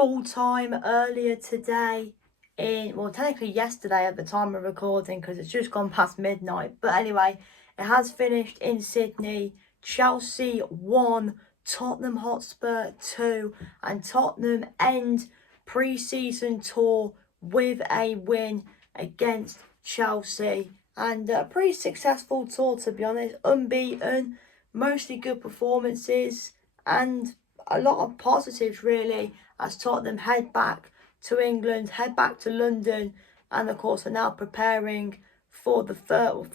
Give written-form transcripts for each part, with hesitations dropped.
full time earlier today well, technically yesterday at the time of recording because it's just gone past midnight. But anyway, it has finished in Sydney. Chelsea 1, Tottenham Hotspur 2, and Tottenham end pre-season tour with a win against Chelsea. And a pretty successful tour, to be honest. Unbeaten, mostly good performances, and a lot of positives really as Tottenham head back to England, head back to London, and of course are now preparing for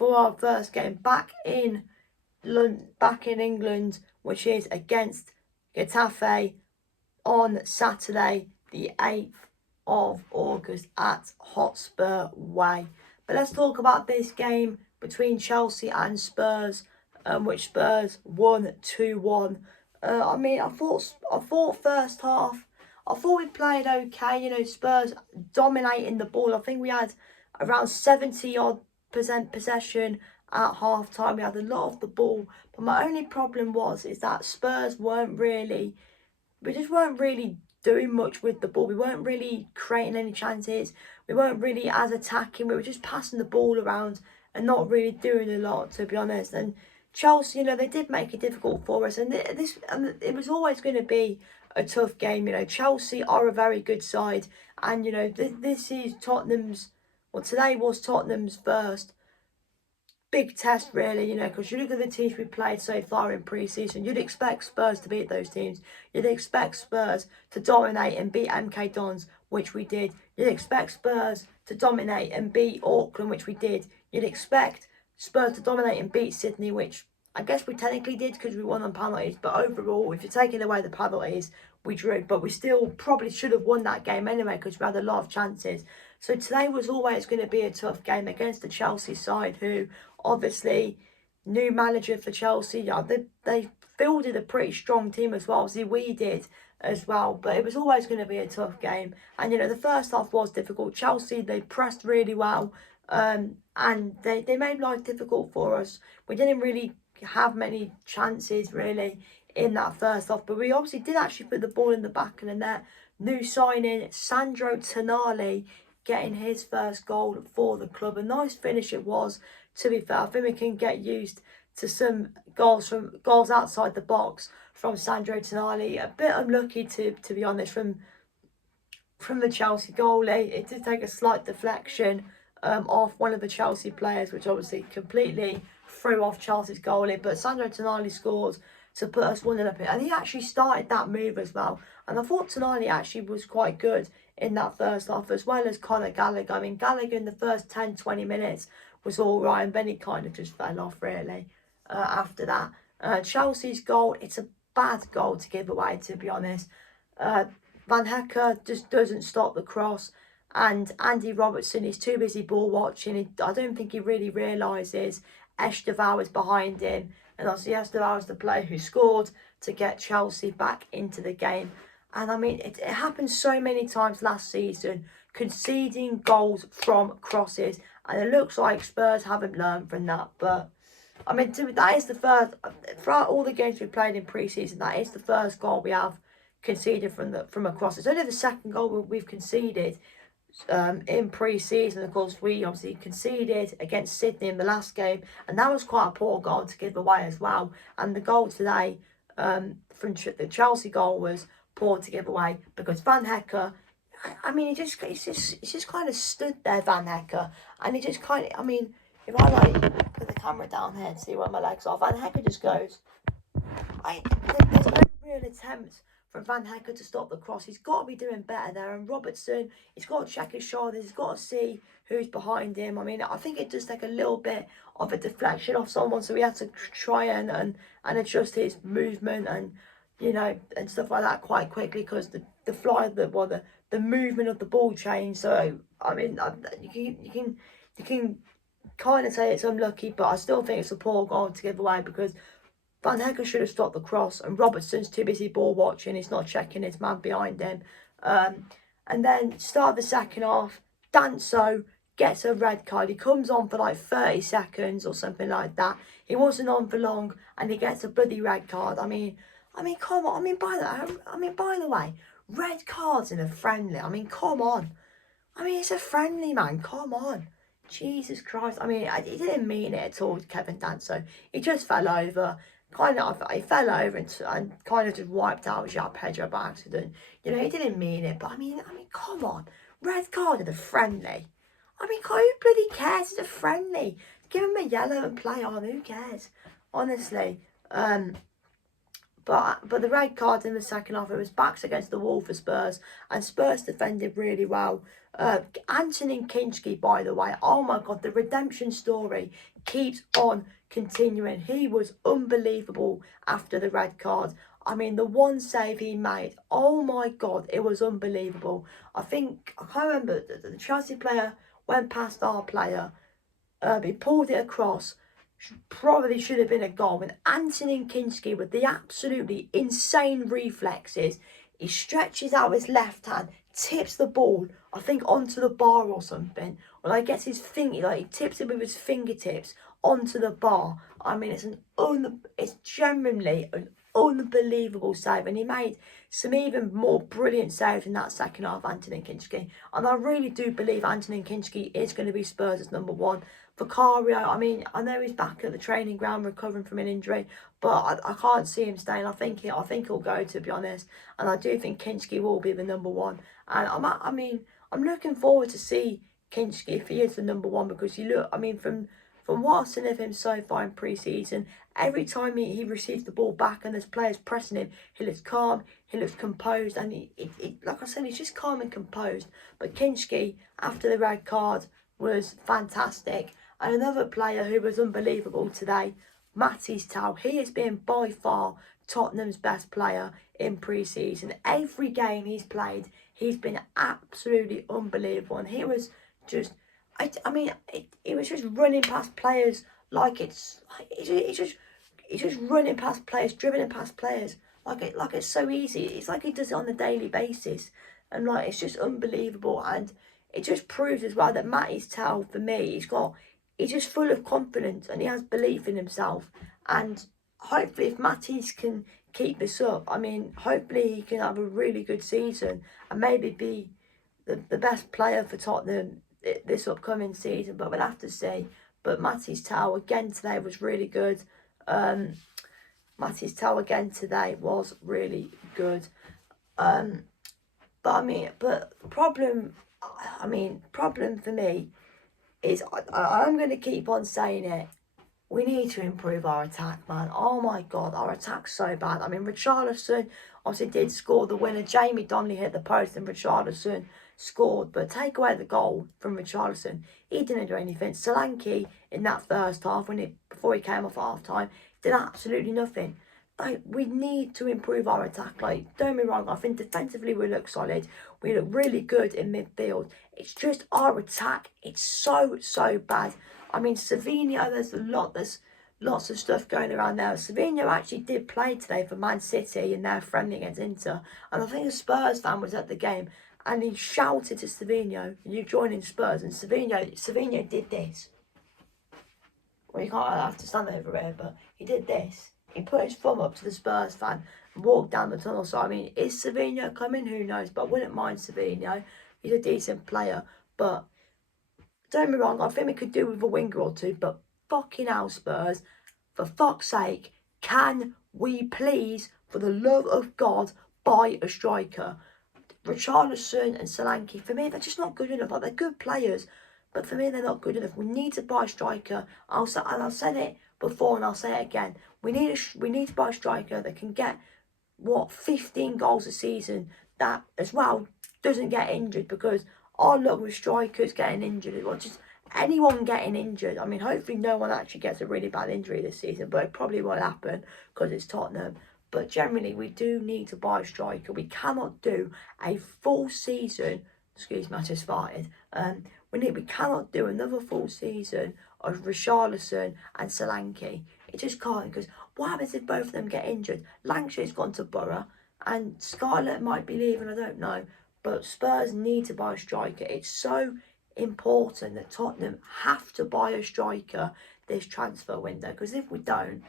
our first game back in England, which is against Getafe on Saturday, the 8th of August at Hotspur Way. But let's talk about this game between Chelsea and Spurs, which Spurs won 2-1. I thought first half, I thought we played okay. Spurs dominating the ball. I think we had around 70% possession at half time. We had a lot of the ball, but my only problem is that Spurs just weren't really doing much with the ball. We weren't really creating any chances. We weren't really as attacking. We were just passing the ball around and not really doing a lot, to be honest. And Chelsea, they did make it difficult for us, and it was always going to be a tough game. Chelsea are a very good side, and this is Tottenham's. Well, today was Tottenham's first big test, really, because you look at the teams we played so far in pre-season, you'd expect Spurs to beat those teams. You'd expect Spurs to dominate and beat MK Dons, which we did. You'd expect Spurs to dominate and beat Auckland, which we did. You'd expect Spurs to dominate and beat Sydney, which I guess we technically did because we won on penalties. But overall, if you're taking away the penalties, we drew. But we still probably should have won that game anyway because we had a lot of chances. So today was always going to be a tough game against the Chelsea side, who obviously new manager for Chelsea. They fielded a pretty strong team as well. Obviously we did as well, but it was always going to be a tough game. And the first half was difficult. Chelsea, they pressed really well, and they made life difficult for us. We didn't really have many chances really in that first half, but we obviously did actually put the ball in the back of the net. New signing Sandro Tonali getting his first goal for the club. A nice finish it was, to be fair. I think we can get used to some goals outside the box from Sandro Tonali. A bit unlucky, to be honest, from the Chelsea goalie. It did take a slight deflection off one of the Chelsea players, which obviously completely threw off Chelsea's goalie. But Sandro Tonali scores to put us 1-0 up, and he actually started that move as well. And I thought Tonali actually was quite good in that first half, as well as Conor Gallagher. I mean, Gallagher in the first 10-20 minutes was all right, and then he kind of just fell off really after that. Chelsea's goal, it's a bad goal to give away, to be honest. Van Hecker just doesn't stop the cross, and Andy Robertson is too busy ball watching. I don't think he really realises Esteval is behind him, and obviously Esteval is the player who scored to get Chelsea back into the game. And I mean, it happened so many times last season, conceding goals from crosses, and it looks like Spurs haven't learned from that. But I mean, that is the first, throughout all the games we played in pre-season, that is the first goal we have conceded from a cross. It's only the second goal we've conceded in pre-season. Of course, we obviously conceded against Sydney in the last game, and that was quite a poor goal to give away as well. And the goal today from the Chelsea goal was poor to give away because Van Hecker, I mean, he's just kind of stood there, Van Hecker, and he just kind of, I mean, if I put the camera down here to see where my legs are, Van Hecker just goes. There's no real attempt from Van Hecker to stop the cross. He's got to be doing better there. And Robertson, he's got to check his shoulders. He's got to see who's behind him. I mean, I think it does take a little bit of a deflection off someone, so he had to try and adjust his movement and and stuff like that quite quickly because the movement of the ball changed. So I mean, you can kind of say it's unlucky, but I still think it's a poor goal to give away because Van Hecker should have stopped the cross, and Robertson's too busy ball watching. He's not checking his man behind him. And then start the second half, Danso gets a red card. He comes on for like 30 seconds or something like that. He wasn't on for long, and he gets a bloody red card. I mean, come on. I mean, by the way, Red cards in a friendly. I mean, come on. I mean, it's a friendly, man. Come on. Jesus Christ. I mean, he didn't mean it at all, Kevin Danso. He just fell over. He fell over and kind of just wiped out João Pedro by accident. You know, he didn't mean it. But, I mean, come on. Red card in a friendly. I mean, who bloody cares? It's a friendly. Give him a yellow and play on. Who cares? Honestly. But the red card in the second half, it was backs against the wall for Spurs, and Spurs defended really well. Anthony Kinski, by the way, oh my God, the redemption story keeps on continuing. He was unbelievable after the red card. I mean, the one save he made, oh my God, it was unbelievable. I can't remember, the Chelsea player went past our player, he pulled it across, probably should have been a goal. And Anthony Kinski, with the absolutely insane reflexes, he stretches out his left hand, tips the ball, I think, onto the bar or something. Or like gets his finger, he tips it with his fingertips onto the bar. I mean, it's genuinely an unbelievable save, and he made some even more brilliant saves in that second half, Anthony Kinski. And I really do believe Anthony Kinski is going to be Spurs' #1. Vicario, I mean, I know he's back at the training ground recovering from an injury, but I can't see him staying. I think he'll go, to be honest, and I do think Kinski will be the #1. And I'm looking forward to see Kinski if he is the #1, because from what I've seen of him so far in pre-season, every time he receives the ball back and there's players pressing him, he looks calm, he looks composed, and he like I said, he's just calm and composed. But Kinski, after the red card, was fantastic. And another player who was unbelievable today, Matty's Tau. He has been by far Tottenham's best player in pre-season. Every game he's played, he's been absolutely unbelievable. And he was just, he was just running past players like he's just running past players, dribbling past players like it's so easy. It's like he does it on a daily basis, and like it's just unbelievable. And it just proves as well that Matty's Tau, for me, he's just full of confidence and he has belief in himself. And hopefully, if Matty's can keep this up, I mean, hopefully he can have a really good season and maybe be the best player for Tottenham this upcoming season. But we'll have to see. But Matty's Tau again today was really good. Matty's Tau again today was really good. But problem for me is I'm going to keep on saying it. We need to improve our attack, man. Oh my God, our attack's so bad. I mean, Richarlison obviously did score the winner. Jamie Donnelly hit the post and Richarlison scored. But take away the goal from Richarlison, he didn't do anything. Solanke in that first half, before he came off at half time, did absolutely nothing. Like, we need to improve our attack. Like, don't be wrong, I think defensively we look solid. We look really good in midfield. It's just our attack. It's so bad. I mean, Savinho, there's lots of stuff going around there. Savinho actually did play today for Man City in their friendly against Inter. And I think a Spurs fan was at the game and he shouted to Savinho, "You joining Spurs?" And Savinho did this. Well, you can't have to stand over here, but he did this. He put his thumb up to the Spurs fan and walked down the tunnel. So, I mean, is Savinho coming? Who knows? But I wouldn't mind Savinho. He's a decent player. But don't be wrong, I think we could do with a winger or two. But fucking hell, Spurs, for fuck's sake, can we please, for the love of God, buy a striker? Richarlison and Solanke, for me, they're just not good enough. Like, they're good players, but for me, they're not good enough. We need to buy a striker. I've said it before and I'll say it again. We need to buy a striker that can get 15 goals a season, that as well doesn't get injured, because our luck with strikers getting injured, or just anyone getting injured. I mean, hopefully no one actually gets a really bad injury this season, but it probably won't happen because it's Tottenham. But generally, we do need to buy a striker. We cannot do a full season. Excuse me, I just farted. We cannot do another full season of Richarlison and Solanke. It just can't, because what happens if both of them get injured? Langshare's gone to Borough and Scarlett might be leaving, I don't know. But Spurs need to buy a striker. It's so important that Tottenham have to buy a striker this transfer window, because if we don't,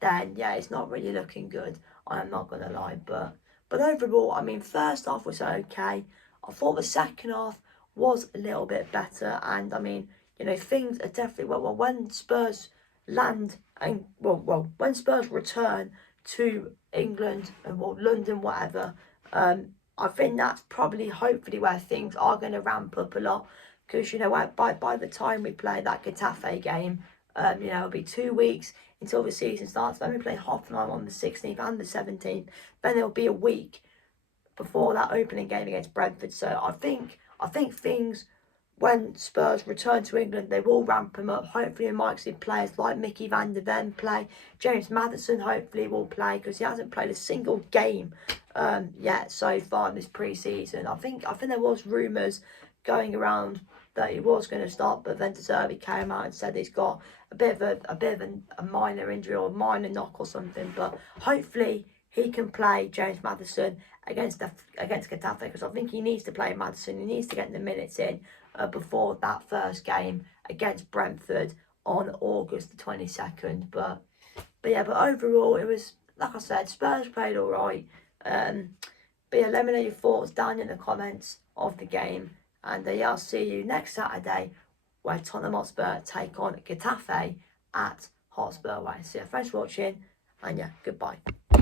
then yeah, it's not really looking good. I'm not going to lie, but But overall, I mean, first half was okay. I thought the second half was a little bit better, and I mean, you know, things are definitely well when Spurs land and when Spurs return to England and London, whatever. I think that's probably hopefully where things are going to ramp up a lot, because you know by the time we play that Getafe game, you know, it'll be 2 weeks until the season starts. Then we play Hoffenheim on the 16th and the 17th. Then there'll be a week before that opening game against Brentford. So I think things, when Spurs return to England, they will ramp them up. Hopefully we might see players like Mickey van der Ven play. James Maddison hopefully will play, because he hasn't played a single game yet so far in this pre-season. I think there was rumours going around that he was going to start, but then De Zerbi came out and said he's got a bit of a minor injury or a minor knock or something. But hopefully he can play James Maddison against Getafe, because I think he needs to play Maddison. He needs to get the minutes in before that first game against Brentford on August the 22nd. But overall, it was, like I said, Spurs played all right. But yeah, let me know your thoughts down in the comments of the game. And yeah, I'll see you next Saturday, where Tottenham Hotspur take on Getafe at Hotspur Way. So yeah, thanks for watching, and yeah, goodbye.